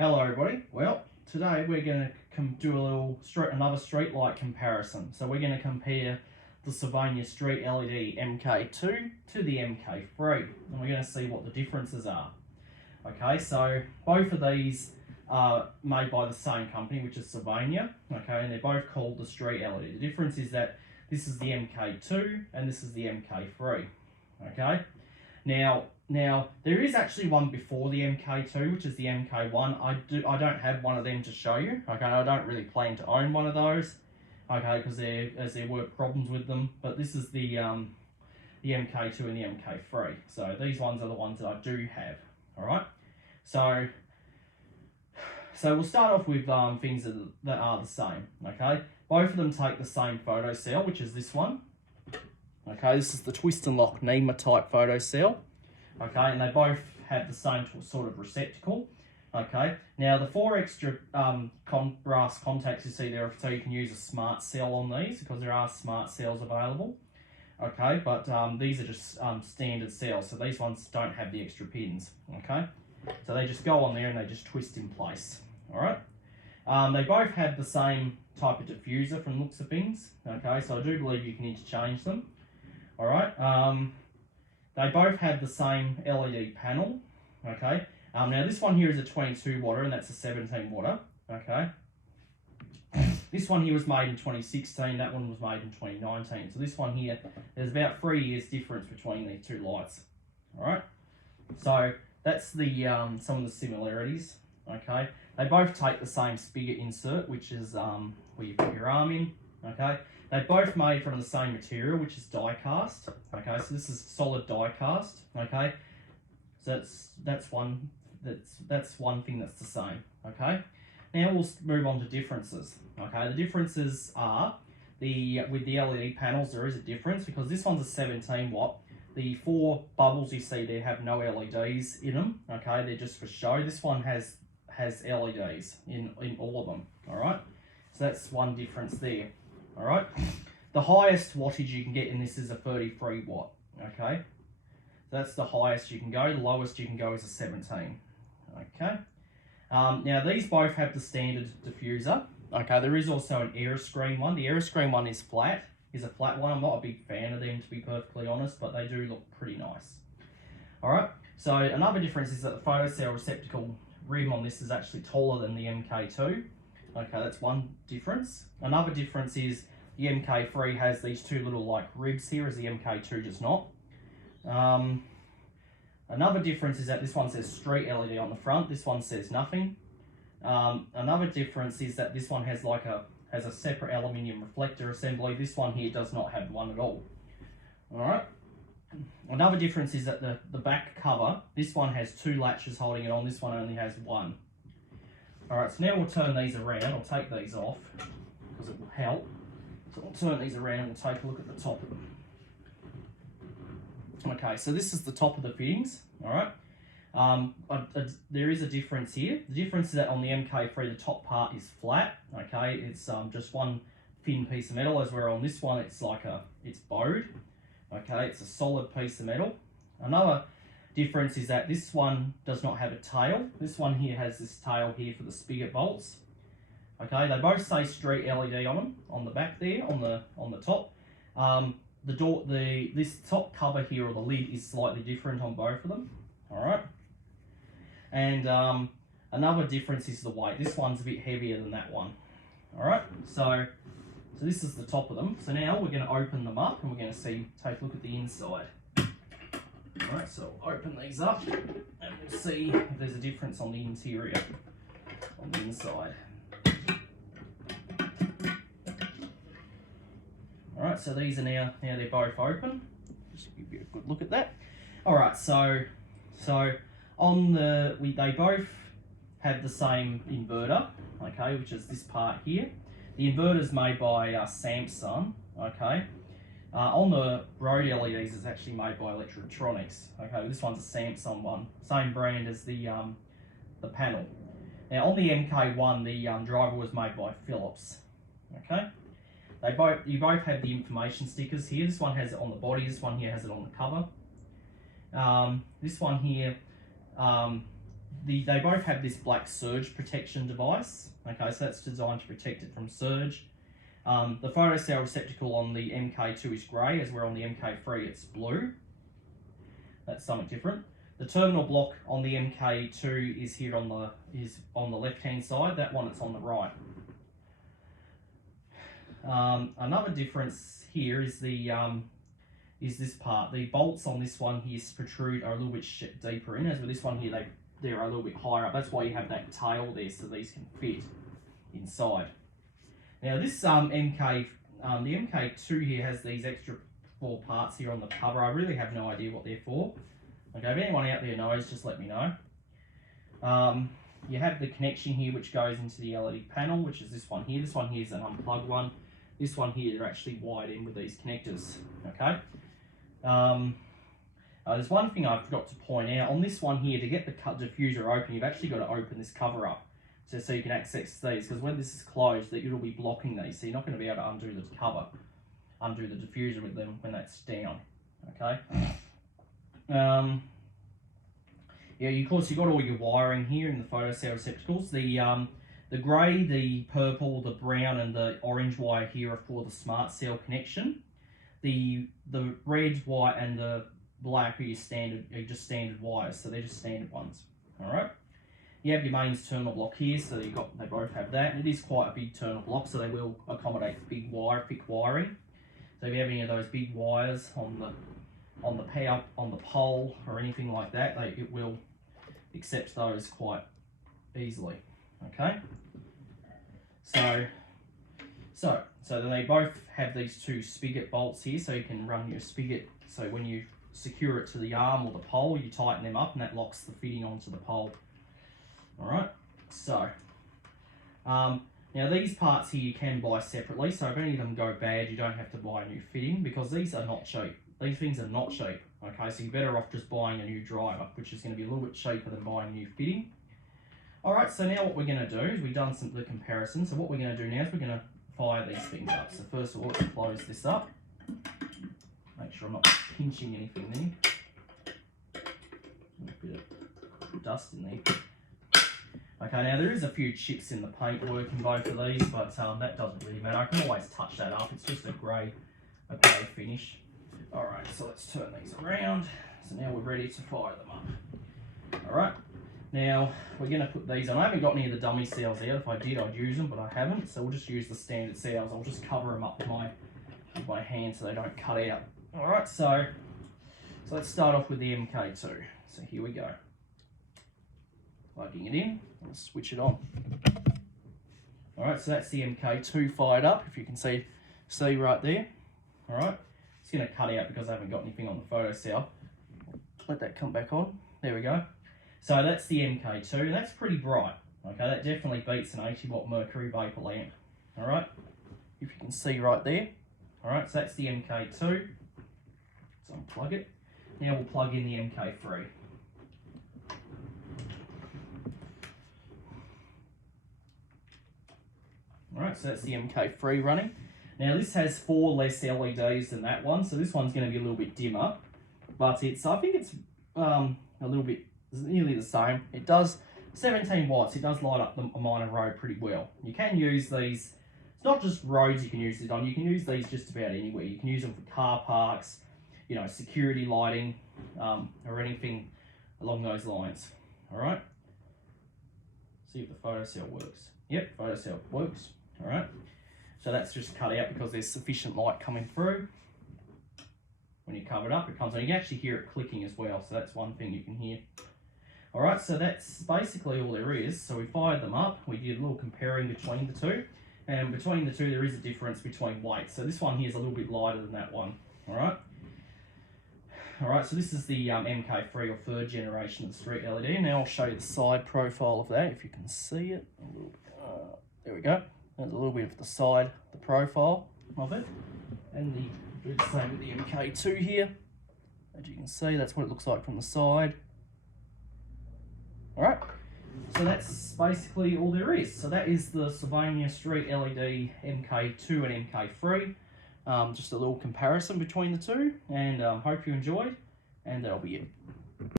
Hello everybody. Well, today we're going to do another street light comparison. So we're going to compare the Sylvania StreetLED MK2 to the MK3, and we're going to see what the differences are. Okay, so both of these are made by the same company, which is Sylvania. Okay, and they're both called the StreetLED. The difference is that this is the MK2 and this is the MK3. Okay, now there is actually one before the MK2, which is the MK1. I don't have one of them to show you. Okay, I don't really plan to own one of those. Okay, because there were problems with them. But this is the MK2 and the MK3. So these ones are the ones that I do have. All right. So we'll start off with things that are the same. Okay, both of them take the same photo cell, which is this one. Okay, this is the twist and lock NEMA type photo cell. Okay, and they both have the same sort of receptacle. Okay, now the 4 extra brass contacts you see there, so you can use a smart cell on these because there are smart cells available. Okay, but these are just standard cells, so these ones don't have the extra pins. Okay, so they just go on there and they just twist in place. All right, they both have the same type of diffuser from the looks of things. Okay, so I do believe you can interchange them. All right. They both have the same LED panel, okay? Now this one here is a 22 watt and that's a 17 watt, okay? This one here was made in 2016, that one was made in 2019. So this one here, there's about 3 years difference between these two lights, all right? So that's the some of the similarities, okay? They both take the same spigot insert, which is where you put your arm in, okay? They're both made from the same material, which is die cast. Okay, so this is solid die cast. Okay, so that's one thing that's the same. Okay, now we'll move on to differences. Okay, the differences are with the LED panels there is a difference because this one's a 17 watt. The 4 bubbles you see there have no LEDs in them. Okay, they're just for show. This one has LEDs in all of them. All right, so that's one difference there. All right, the highest wattage you can get in this is a 33 watt. Okay, that's the highest you can go. The lowest you can go is a 17. Okay, now these both have the standard diffuser. Okay, there is also an air screen one. The air screen one is a flat one. I'm not a big fan of them, to be perfectly honest, but they do look pretty nice. All right, so another difference is that the photocell receptacle rim on this is actually taller than the MK2. Okay, that's one difference. Another difference is the MK3 has these 2 little like ribs here, as the MK2 does not. Another difference is that this one says StreetLED on the front, this one says nothing. Another difference is that this one has a separate aluminium reflector assembly. This one here does not have one at all. All right. Another difference is that the back cover, this one has 2 latches holding it on, this one only has 1. Alright, so now we'll turn these around. I'll take these off because it will help. So we'll turn these around and we'll take a look at the top of them. Okay, so this is the top of the fittings. Alright, there is a difference here. The difference is that on the MK3 the top part is flat. Okay, it's just one thin piece of metal, as where on this one it's bowed. Okay, it's a solid piece of metal. Another difference is that this one does not have a tail. This one here has this tail here for the spigot bolts. Okay, they both say StreetLED on them, on the back there, on the top. This top cover here, or the lid, is slightly different on both of them. All right, and another difference is the weight. This one's a bit heavier than that one. All right, so this is the top of them. So now we're going to open them up and we're going to take a look at the inside. Alright, so I'll open these up and we'll see if there's a difference on the interior, on the inside. Alright, so these are now they're both open. Just give you a good look at that. Alright, so they both have the same inverter, okay, which is this part here. The inverter is made by Samsung, okay. On the road LEDs, it's actually made by Electronics. Okay, this one's a Samsung one, same brand as the panel. Now on the MK1, the driver was made by Philips. Okay, you both have the information stickers here. This one has it on the body. This one here has it on the cover. This one here they both have this black surge protection device. Okay, so that's designed to protect it from surge. The photocell receptacle on the MK2 is grey, as we're on the MK3 it's blue. That's something different. The terminal block on the MK2 is here on the left hand side. That one it's on the right. Another difference here is is this part. The bolts on this one here protrude are a little bit deeper in, as with this one here they're a little bit higher up. That's why you have that tail there, so these can fit inside. Now this the MK2 here has these extra 4 parts here on the cover. I really have no idea what they're for. Okay, if anyone out there knows, just let me know. You have the connection here which goes into the LED panel, which is this one here. This one here is an unplugged one. This one here, they're actually wired in with these connectors. Okay. There's one thing I forgot to point out. On this one here, to get the diffuser open, you've actually got to open this cover up so you can access these, because when this is closed, it'll be blocking these, so you're not going to be able to undo the diffuser with them when that's down. Okay. Yeah, of course you've got all your wiring here in the photocell receptacles. The grey, the purple, the brown, and the orange wire here are for the smart cell connection. The red, white, and the black are just standard wires, so they're just standard ones. All right. You have your mains terminal block here, so they both have that. It is quite a big terminal block, so they will accommodate thick wiring. So if you have any of those big wires on the pole or anything like that, it will accept those quite easily. Okay. So they both have these 2 spigot bolts here, so you can run your spigot. So when you secure it to the arm or the pole, you tighten them up, and that locks the fitting onto the pole. All right. So now these parts here you can buy separately. So if any of them go bad, you don't have to buy a new fitting, because these are not cheap. These things are not cheap. Okay, so you're better off just buying a new driver, which is going to be a little bit cheaper than buying a new fitting. All right, so now what we're going to do is we've done the comparison. So what we're going to do now is we're going to fire these things up. So first of all, let's close this up. Make sure I'm not pinching anything there. A bit of dust in there. Okay, now there is a few chips in the paintwork in both of these, but that doesn't really matter. I can always touch that up. It's just a grey finish. All right, so let's turn these around. So now we're ready to fire them up. All right, now we're going to put these on. I haven't got any of the dummy cells out. If I did, I'd use them, but I haven't. So we'll just use the standard cells. I'll just cover them up with my hand so they don't cut out. All right, so let's start off with the MK2. So here we go. Plugging it in. Let's switch it on. All right, so that's the MK2 fired up. If you can see right there. All right. It's going to cut out because I haven't got anything on the photocell. Let that come back on. There we go. So that's the MK2. That's pretty bright. Okay, that definitely beats an 80 watt mercury vapor lamp. All right, if you can see right there. All right, so that's the MK2. Let's unplug it. Now we'll plug in the MK3. All right, so that's the MK3 running. Now this has 4 less LEDs than that one, so this one's going to be a little bit dimmer, but I think it's a little bit nearly the same. It does 17 watts. It does light up a minor road pretty well. You can use these. It's not just roads you can use it on. You can use these just about anywhere. You can use them for car parks, security lighting, or anything along those lines. All right. See if the photocell works. Yep, photocell works. All right. So that's just cut out because there's sufficient light coming through. When you cover it up, it comes on. You can actually hear it clicking as well, so that's one thing you can hear. All right, so that's basically all there is. So we fired them up. We did a little comparing between the two. And between the two, there is a difference between weight. So this one here is a little bit lighter than that one. All right. All right, so this is the MK3 or 3rd generation of the Street LED. Now I'll show you the side profile of that, if you can see it. There we go. There's a little bit of the side, the profile of it. And do the same with the MK2 here. As you can see, that's what it looks like from the side. All right, so that's basically all there is. So that is the Sylvania Street LED MK2 and MK3. Just a little comparison between the two, and hope you enjoyed, and that'll be it.